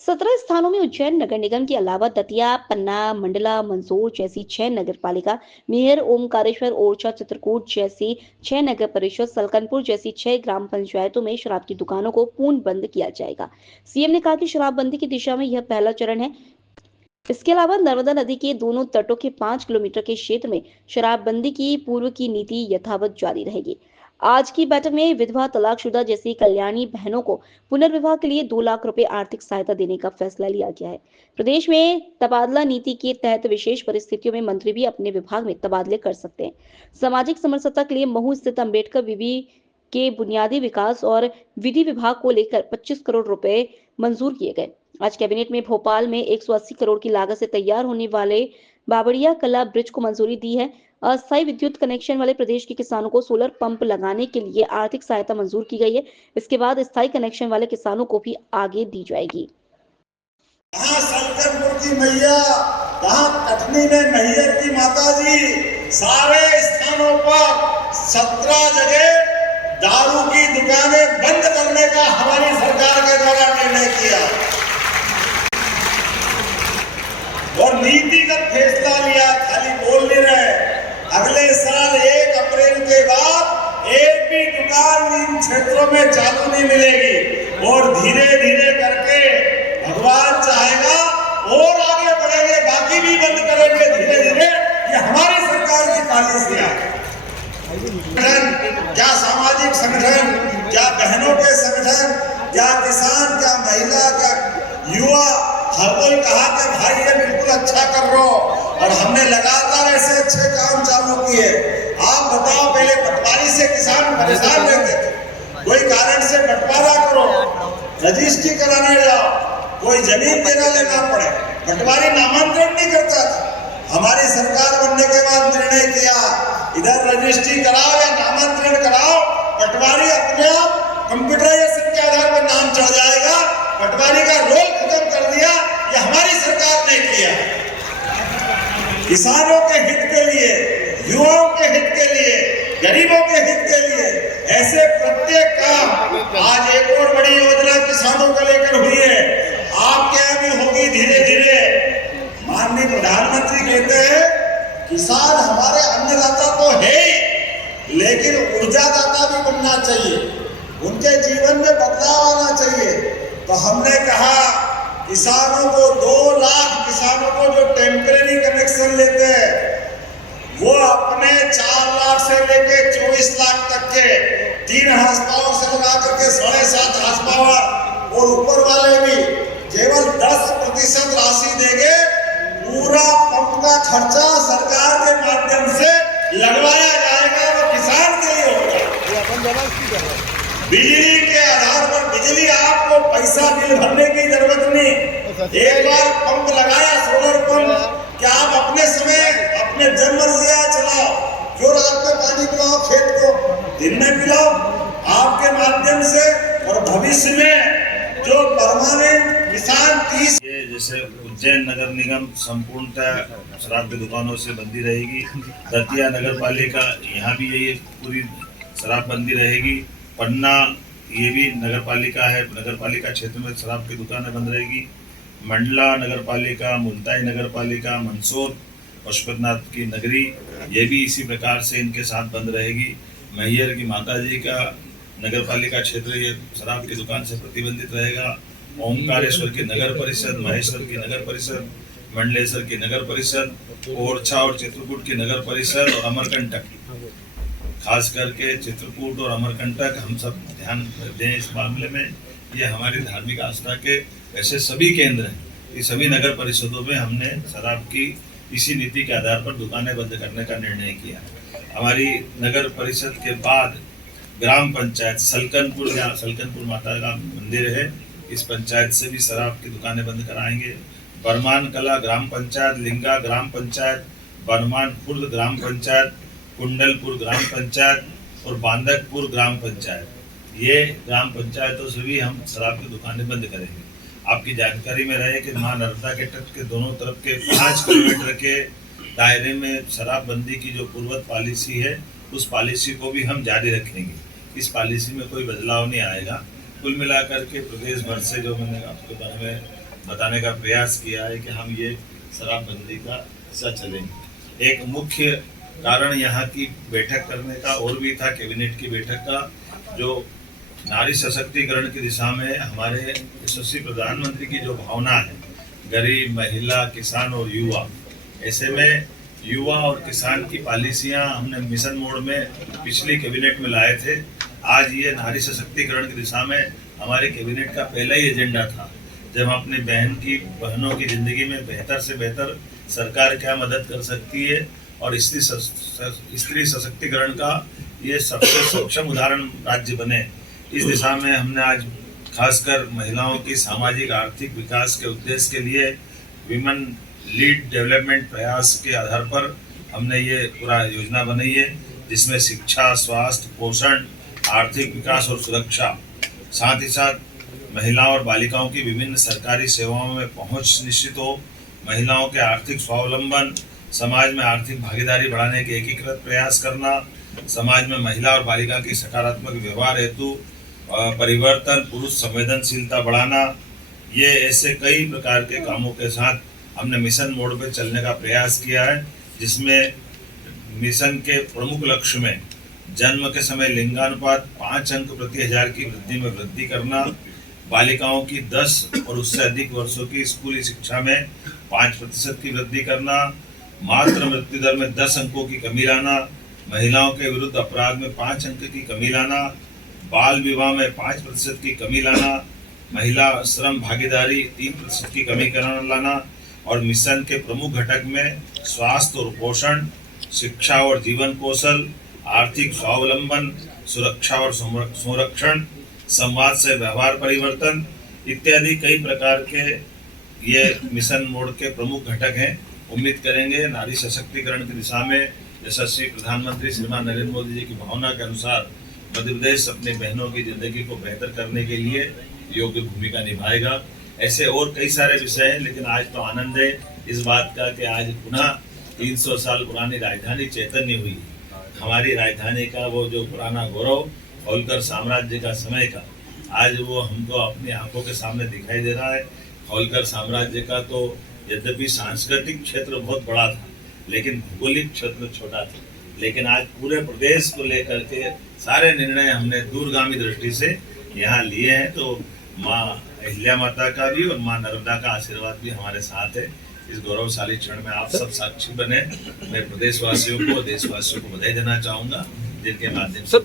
17 स्थानों में उज्जैन नगर निगम के अलावा दतिया, पन्ना, मंडला, मंदसौर जैसी 6 नगर पालिका, मेहर, ओमकारेश्वर, ओरछा, चित्रकूट जैसी 6 नगर परिषद, सलकनपुर जैसी 6 ग्राम पंचायतों में शराब की दुकानों को पूर्ण बंद किया जाएगा। सीएम ने कहा कि शराबबंदी की दिशा में यह पहला चरण है। इसके अलावा नर्मदा नदी के दोनों तटों के 5 किलोमीटर के क्षेत्र में शराबबंदी की पूर्व की नीति यथावत जारी रहेगी। आज की बैठक में विधवा, तलाकशुदा जैसी कल्याणी बहनों को पुनर्विवाह के लिए 2 लाख रुपए आर्थिक सहायता देने का फैसला लिया गया है। प्रदेश में तबादला नीति के तहत विशेष परिस्थितियों में मंत्री भी अपने विभाग में तबादले कर सकते हैं। सामाजिक समरसता के लिए महू स्थित अंबेडकर विवि के बुनियादी विकास और विधि विभाग को लेकर 25 करोड़ रुपए मंजूर किए गए। आज कैबिनेट में भोपाल में 180 करोड़ की लागत से तैयार होने वाले बावड़िया कला ब्रिज को मंजूरी दी है। अस्थायी विद्युत कनेक्शन वाले प्रदेश के किसानों को सोलर पंप लगाने के लिए आर्थिक सहायता मंजूर की गई है। इसके बाद स्थायी कनेक्शन वाले किसानों को भी आगे दी जाएगी। कहाँ सलकनपुर की मैया, कहाँ कटनी में मैहर की माता जी, सारे स्थानों पर 17 जगह दारू की दुकानें बंद करने का हमारी सरकार के द्वारा निर्णय किया और नीतिगत फैसला लिया। खाली बोल नहीं रहे, अगले साल 1 अप्रैल के बाद एक भी दुकान इन क्षेत्रों में चालू नहीं मिलेगी और धीरे धीरे करके भगवान चाहेगा और आगे बढ़ेंगे, बाकी भी बंद करेंगे धीरे धीरे। ये हमारी सरकार की पॉलिसी है। क्या सामाजिक संगठन, क्या बहनों के संगठन, क्या किसान, क्या महिला, क्या युवा, हर कोई कहा कि भाई ये बिल्कुल अच्छा कर रहे हो और हमने लगातार ऐसे अच्छे काम चालू किए। आप बताओ, पहले पटवारी से किसान परेशान रहते थे, कोई कारण से बंटवारा करो, रजिस्ट्री कराने जाओ, कोई जमीन देना लेना पड़े, पटवारी नामांतरण नहीं करता था। हमारी सरकार बनने के बाद निर्णय किया, इधर रजिस्ट्री कराओ या नामांतरण कराओ, पटवारी अपने आप कंप्यूटराइजेशन के आधार पर नाम चढ़ जाएगा। पटवारी का रोल खत्म कर दिया, ये हमारी सरकार ने किया। किसानों के हित के लिए, युवाओं के हित के लिए, गरीबों के हित के लिए ऐसे प्रत्येक काम। आज एक और बड़ी योजना किसानों को लेकर हुई है, आपके यहाँ भी होगी धीरे धीरे। माननीय प्रधानमंत्री कहते हैं किसान हमारे अन्नदाता तो है ही, लेकिन ऊर्जादाता भी बनना चाहिए, उनके जीवन में बदलाव आना चाहिए। तो हमने कहा किसानों को 2 लाख किसानों को जो टेम्परेरी कनेक्शन लेते हैं वो अपने 4 लाख से लेके 24 लाख तक के 3 हार्स पावर से लगा करके 7.5 हार्स पावर और ऊपर वाले भी केवल 10% राशि देंगे। पूरा पंप का खर्चा सरकार के माध्यम से लगवाया जाएगा, वो किसान के लिए होगा। बिजली के आधार पर बिजली, आपको पैसा बिल भरने की जरूरत नहीं। एक बार पंप लगाया, सोलर पंप, क्या आप अपने समय अपने जन्मदिया चलाओ, जो रात में पानी पिलाओ खेत को, दिन में पिलाओ आपके माध्यम से। और भविष्य में जो परमानेंट किसान 30 जैसे उज्जैन नगर निगम संपूर्णतः शराब की दुकानों से बंदी रहेगी। दतिया नगर पालिका, यहाँ भी यही पूरी शराब बंदी रहेगी। पन्ना, ये भी नगर पालिका है, नगर पालिका क्षेत्र में शराब की दुकानें बंद रहेगी। मंडला नगर पालिका, मुल्ताई नगर पालिका, मंदसौर, पशुपतिनाथ की नगरी, ये भी इसी प्रकार से इनके साथ बंद रहेगी। मैहर की माता जी का नगर पालिका क्षेत्र ये शराब की दुकान से प्रतिबंधित रहेगा। ओमकारेश्वर की नगर परिषद, महेश्वर की नगर परिषद, मंडलेश्वर की नगर परिषद, ओरछा और चित्रकूट की नगर परिषद और अमरकंटक, खास करके चित्रकूट और अमरकंटक हम सब ध्यान दें इस मामले में। ये हमारी धार्मिक आस्था के ऐसे सभी केंद्र हैं, ये सभी नगर परिषदों में हमने शराब की इसी नीति के आधार पर दुकानें बंद करने का निर्णय किया। हमारी नगर परिषद के बाद ग्राम पंचायत सलकनपुर, जहाँ सलकनपुर माता का मंदिर है, इस पंचायत से भी शराब की दुकानें बंद कराएंगे। बरमान कला ग्राम पंचायत, लिंगा ग्राम पंचायत, बरमानपुर ग्राम पंचायत, कुंडलपुर ग्राम पंचायत और बांदकपुर ग्राम पंचायत, ये ग्राम पंचायतों से भी हम शराब की दुकानें बंद करेंगे। आपकी जानकारी में रहे कि मां नर्मदा के तट के दोनों तरफ के 5 किलोमीटर के दायरे में शराबबंदी की जो पूर्वत पॉलिसी है, उस पॉलिसी को भी हम जारी रखेंगे। इस पॉलिसी में कोई बदलाव नहीं आएगा। कुल मिलाकर के प्रदेश भर से जो मैंने आपके बारे में बताने का प्रयास किया है कि हम ये शराबबंदी का हिस्सा चलेंगे। एक मुख्य कारण यहाँ की बैठक करने का और भी था, कैबिनेट की बैठक का, जो नारी सशक्तिकरण की दिशा में हमारे यशस्वी प्रधानमंत्री की जो भावना है, गरीब, महिला, किसान और युवा, ऐसे में युवा और किसान की पॉलिसियां हमने मिशन मोड में पिछली कैबिनेट में लाए थे। आज ये नारी सशक्तिकरण की दिशा में हमारे कैबिनेट का पहला ही एजेंडा था। जब हम अपनी बहनों की जिंदगी में बेहतर से बेहतर सरकार क्या मदद कर सकती है और स्त्री सशक्तिकरण का ये सबसे सक्षम उदाहरण राज्य बने, इस दिशा में हमने आज खासकर महिलाओं की सामाजिक आर्थिक विकास के उद्देश्य के लिए विमेन लीड डेवलपमेंट प्रयास के आधार पर हमने ये पूरा योजना बनाई है, जिसमें शिक्षा, स्वास्थ्य, पोषण, आर्थिक विकास और सुरक्षा, साथ ही साथ महिलाओं और बालिकाओं की विभिन्न सरकारी सेवाओं में पहुंच निश्चित हो, महिलाओं के आर्थिक स्वावलंबन, समाज में आर्थिक भागीदारी बढ़ाने के एकीकृत प्रयास करना, समाज में महिला और बालिका की सकारात्मक व्यवहार हेतु परिवर्तन, पुरुष संवेदनशीलता बढ़ाना, ये ऐसे कई प्रकार के कामों के साथ हमने मिशन मोड पे चलने का प्रयास किया है, जिसमें मिशन के प्रमुख लक्ष्य में जन्म के समय लिंगानुपात 5 अंक प्रति 1000 की वृद्धि में वृद्धि करना, बालिकाओं की 10 और उससे अधिक वर्षों की स्कूली शिक्षा में 5% की वृद्धि करना, मातृ मृत्यु दर में 10 अंकों की कमी लाना, महिलाओं के विरुद्ध अपराध में 5 अंक की कमी लाना, बाल विवाह में 5% की कमी लाना, महिला श्रम भागीदारी 3% की कमी लाना और मिशन के प्रमुख घटक में स्वास्थ्य और पोषण, शिक्षा और जीवन कौशल, आर्थिक स्वावलंबन, सुरक्षा और संरक्षण, संवाद से व्यवहार परिवर्तन इत्यादि कई प्रकार के ये मिशन मोड के प्रमुख घटक हैं। उम्मीद करेंगे नारी सशक्तिकरण की दिशा में यशस्वी प्रधानमंत्री श्रीमान नरेंद्र मोदी जी की भावना के अनुसार मध्य प्रदेश अपनी बहनों की जिंदगी को बेहतर करने के लिए योग्य भूमिका निभाएगा। ऐसे और कई सारे विषय हैं, लेकिन आज तो आनंद है इस बात का कि आज पुनः 300 साल पुरानी राजधानी चैतन्य हुई। हमारी राजधानी का वो जो पुराना गौरव, होलकर साम्राज्य का समय का, आज वो हमको अपनी आंखों के सामने दिखाई दे रहा है। होलकर साम्राज्य का तो यद्यपि सांस्कृतिक क्षेत्र बहुत बड़ा था, लेकिन भौगोलिक क्षेत्र छोटा था, लेकिन आज पूरे प्रदेश को लेकर के सारे निर्णय हमने दूरगामी दृष्टि से यहाँ लिए हैं। तो माँ अहिल्या माता का भी और माँ नर्मदा का आशीर्वाद भी हमारे साथ है। इस गौरवशाली क्षण में आप सब साक्षी बने। मैं प्रदेशवासियों को, देशवासियों को बधाई देना चाहूंगा, जिनके माध्यम से